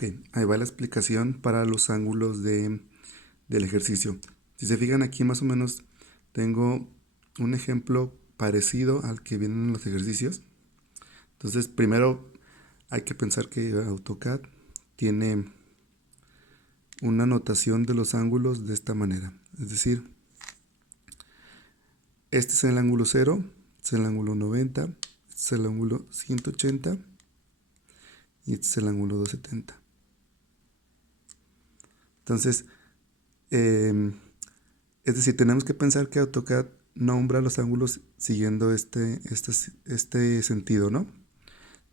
Ok, ahí va la explicación para los ángulos del ejercicio. Si se fijan aquí más o menos tengo un ejemplo parecido al que vienen en los ejercicios. Entonces primero hay que pensar que AutoCAD tiene una notación de los ángulos de esta manera. Es decir, este es el ángulo 0, este es el ángulo 90, este es el ángulo 180 y este es el ángulo 270. Entonces, es decir, tenemos que pensar que AutoCAD nombra los ángulos siguiendo este sentido, ¿no?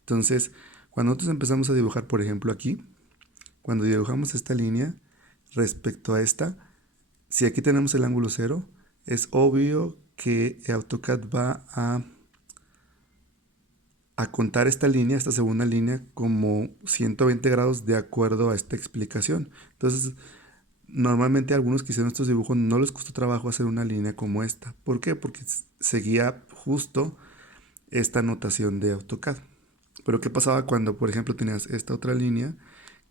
Entonces, cuando nosotros empezamos a dibujar, por ejemplo, aquí, cuando dibujamos esta línea respecto a esta, si aquí tenemos el ángulo 0, es obvio que AutoCAD va a contar esta línea, esta segunda línea, como 120 grados de acuerdo a esta explicación. Entonces, normalmente a algunos que hicieron estos dibujos no les costó trabajo hacer una línea como esta. ¿Por qué? Porque seguía justo esta notación de AutoCAD. Pero ¿qué pasaba cuando, por ejemplo, tenías esta otra línea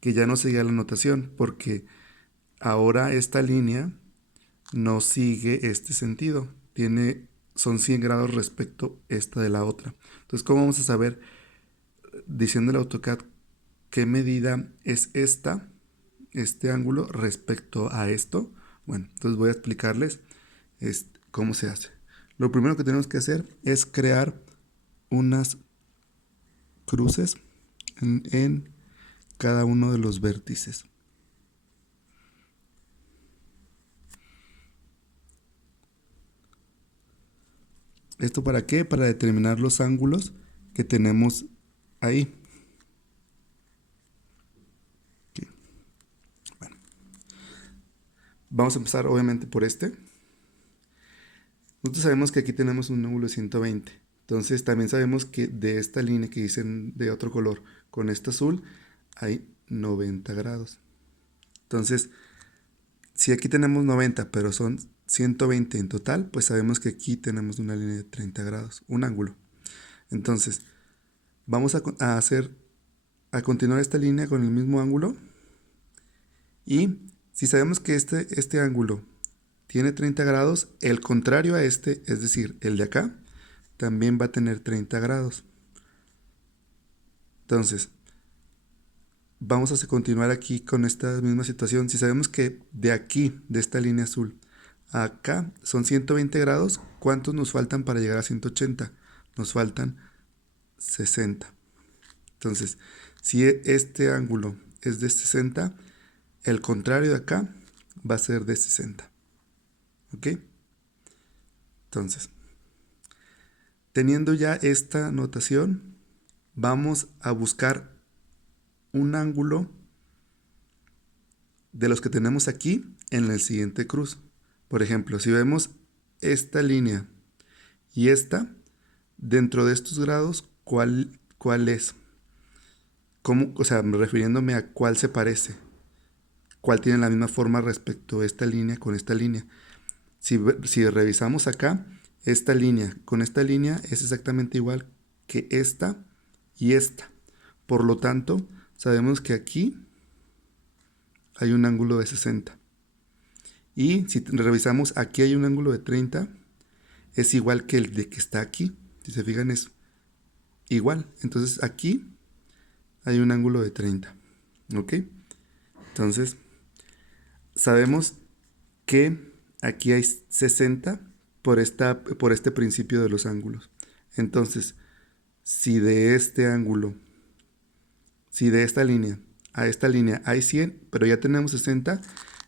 que ya no seguía la notación? Porque ahora esta línea no sigue este sentido. Son 100 grados respecto esta de la otra. Entonces, ¿cómo vamos a saber, diciéndole a AutoCAD, qué medida es este ángulo respecto a esto? Bueno, entonces voy a explicarles cómo se hace. Lo primero que tenemos que hacer es crear unas cruces en cada uno de los vértices. ¿Esto para qué? Para determinar los ángulos que tenemos ahí. Okay. Bueno, vamos a empezar obviamente por este. Nosotros sabemos que aquí tenemos un ángulo de 120. Entonces también sabemos que de esta línea que dicen de otro color con este azul hay 90 grados. Entonces, si aquí tenemos 90, pero son 120 en total, pues sabemos que aquí tenemos una línea de 30 grados, un ángulo. Entonces, vamos a continuar esta línea con el mismo ángulo. Y si sabemos que este ángulo tiene 30 grados, el contrario a este, es decir, el de acá, también va a tener 30 grados. Entonces, vamos a continuar aquí con esta misma situación. Si sabemos que de aquí, de esta línea azul, a acá son 120 grados, ¿cuántos nos faltan para llegar a 180? Nos faltan 60. Entonces, si este ángulo es de 60, el contrario de acá va a ser de 60. ¿Ok? Entonces, teniendo ya esta notación, vamos a buscar un ángulo de los que tenemos aquí en el siguiente cruz. Por ejemplo, si vemos esta línea y esta, dentro de estos grados, ¿cuál es? ¿Cómo? O sea, refiriéndome a cuál se parece. ¿Cuál tiene la misma forma respecto a esta línea con esta línea? Si revisamos acá, esta línea con esta línea es exactamente igual que esta y esta. Por lo tanto, sabemos que aquí hay un ángulo de 60. Y si revisamos, aquí hay un ángulo de 30, es igual que el de que está aquí. Si se fijan, es igual. Entonces aquí hay un ángulo de 30. ¿Ok? Entonces, sabemos que aquí hay 60 por este principio de los ángulos. Entonces, si de este ángulo, si de esta línea a esta línea hay 100, pero ya tenemos 60,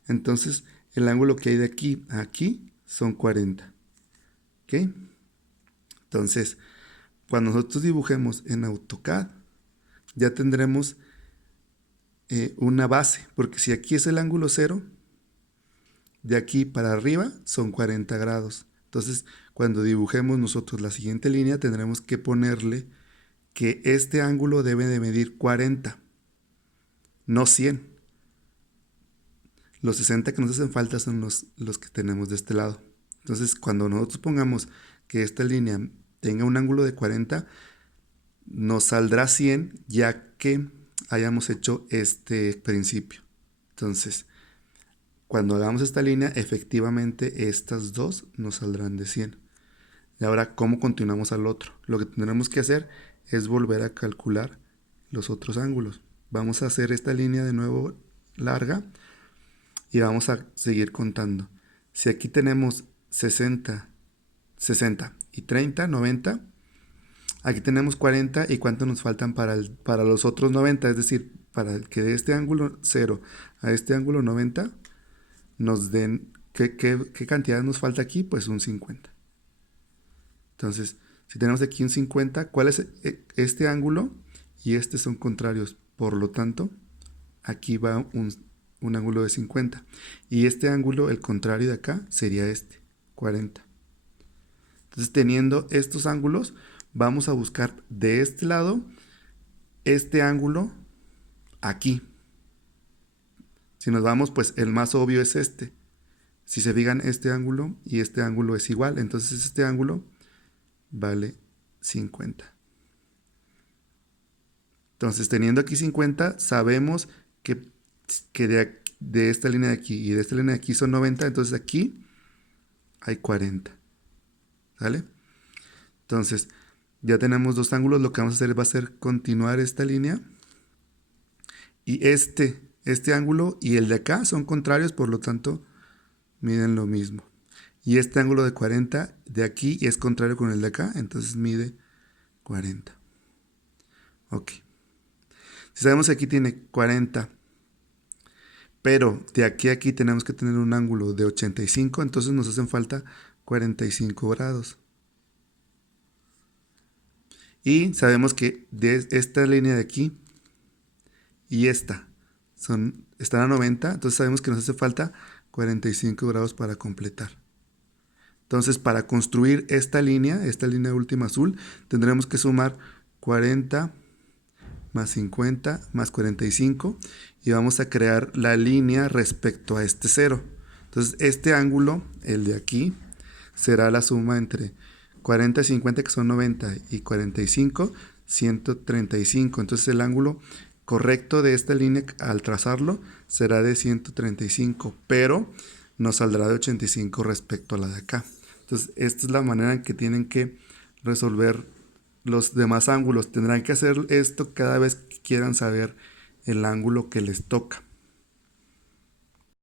entonces el ángulo que hay de aquí a aquí son 40. ¿Ok? Entonces, cuando nosotros dibujemos en AutoCAD, ya tendremos una base, porque si aquí es el ángulo 0, de aquí para arriba son 40 grados. Entonces, cuando dibujemos nosotros la siguiente línea, tendremos que ponerle que este ángulo debe de medir 40, no 100. Los 60 que nos hacen falta son los que tenemos de este lado. Entonces, cuando nosotros pongamos que esta línea tenga un ángulo de 40, nos saldrá 100, ya que hayamos hecho este principio. Entonces, cuando hagamos esta línea, efectivamente estas dos nos saldrán de 100. Y ahora, ¿cómo continuamos al otro? Lo que tendremos que hacer es volver a calcular los otros ángulos. Vamos a hacer esta línea de nuevo larga y vamos a seguir contando. Si aquí tenemos 60 y 30, 90, aquí tenemos 40 y cuánto nos faltan para los otros 90, es decir, para que de este ángulo 0 a este ángulo 90 nos den, ¿qué cantidad nos falta aquí? Pues un 50. Entonces, si tenemos aquí un 50, ¿cuál es este ángulo? Y este son contrarios, por lo tanto, aquí va un ángulo de 50. Y este ángulo, el contrario de acá, sería este, 40. Entonces, teniendo estos ángulos, vamos a buscar de este lado este ángulo aquí. Si nos vamos, pues el más obvio es este. Si se fijan, este ángulo y este ángulo es igual. Entonces, este ángulo vale 50. Entonces, teniendo aquí 50, sabemos que de esta línea de aquí y de esta línea de aquí son 90. Entonces, aquí hay 40. ¿Sale? Entonces, ya tenemos dos ángulos. Lo que vamos a hacer va a ser continuar esta línea. Y este ángulo y el de acá son contrarios, por lo tanto, miden lo mismo. Y este ángulo de 40 de aquí es contrario con el de acá, entonces mide 40. Ok. Si sabemos que aquí tiene 40, pero de aquí a aquí tenemos que tener un ángulo de 85, entonces nos hacen falta 45 grados. Y sabemos que de esta línea de aquí y esta están a 90, entonces sabemos que nos hace falta 45 grados para completar. Entonces, para construir esta línea última azul, tendremos que sumar 40 más 50 más 45 y vamos a crear la línea respecto a este 0. Entonces, este ángulo, el de aquí, será la suma entre 40 y 50, que son 90, y 45, 135. Entonces, el ángulo correcto de esta línea al trazarlo será de 135, pero nos saldrá de 85 respecto a la de acá. Entonces, esta es la manera en que tienen que resolver los demás ángulos. Tendrán que hacer esto cada vez que quieran saber el ángulo que les toca.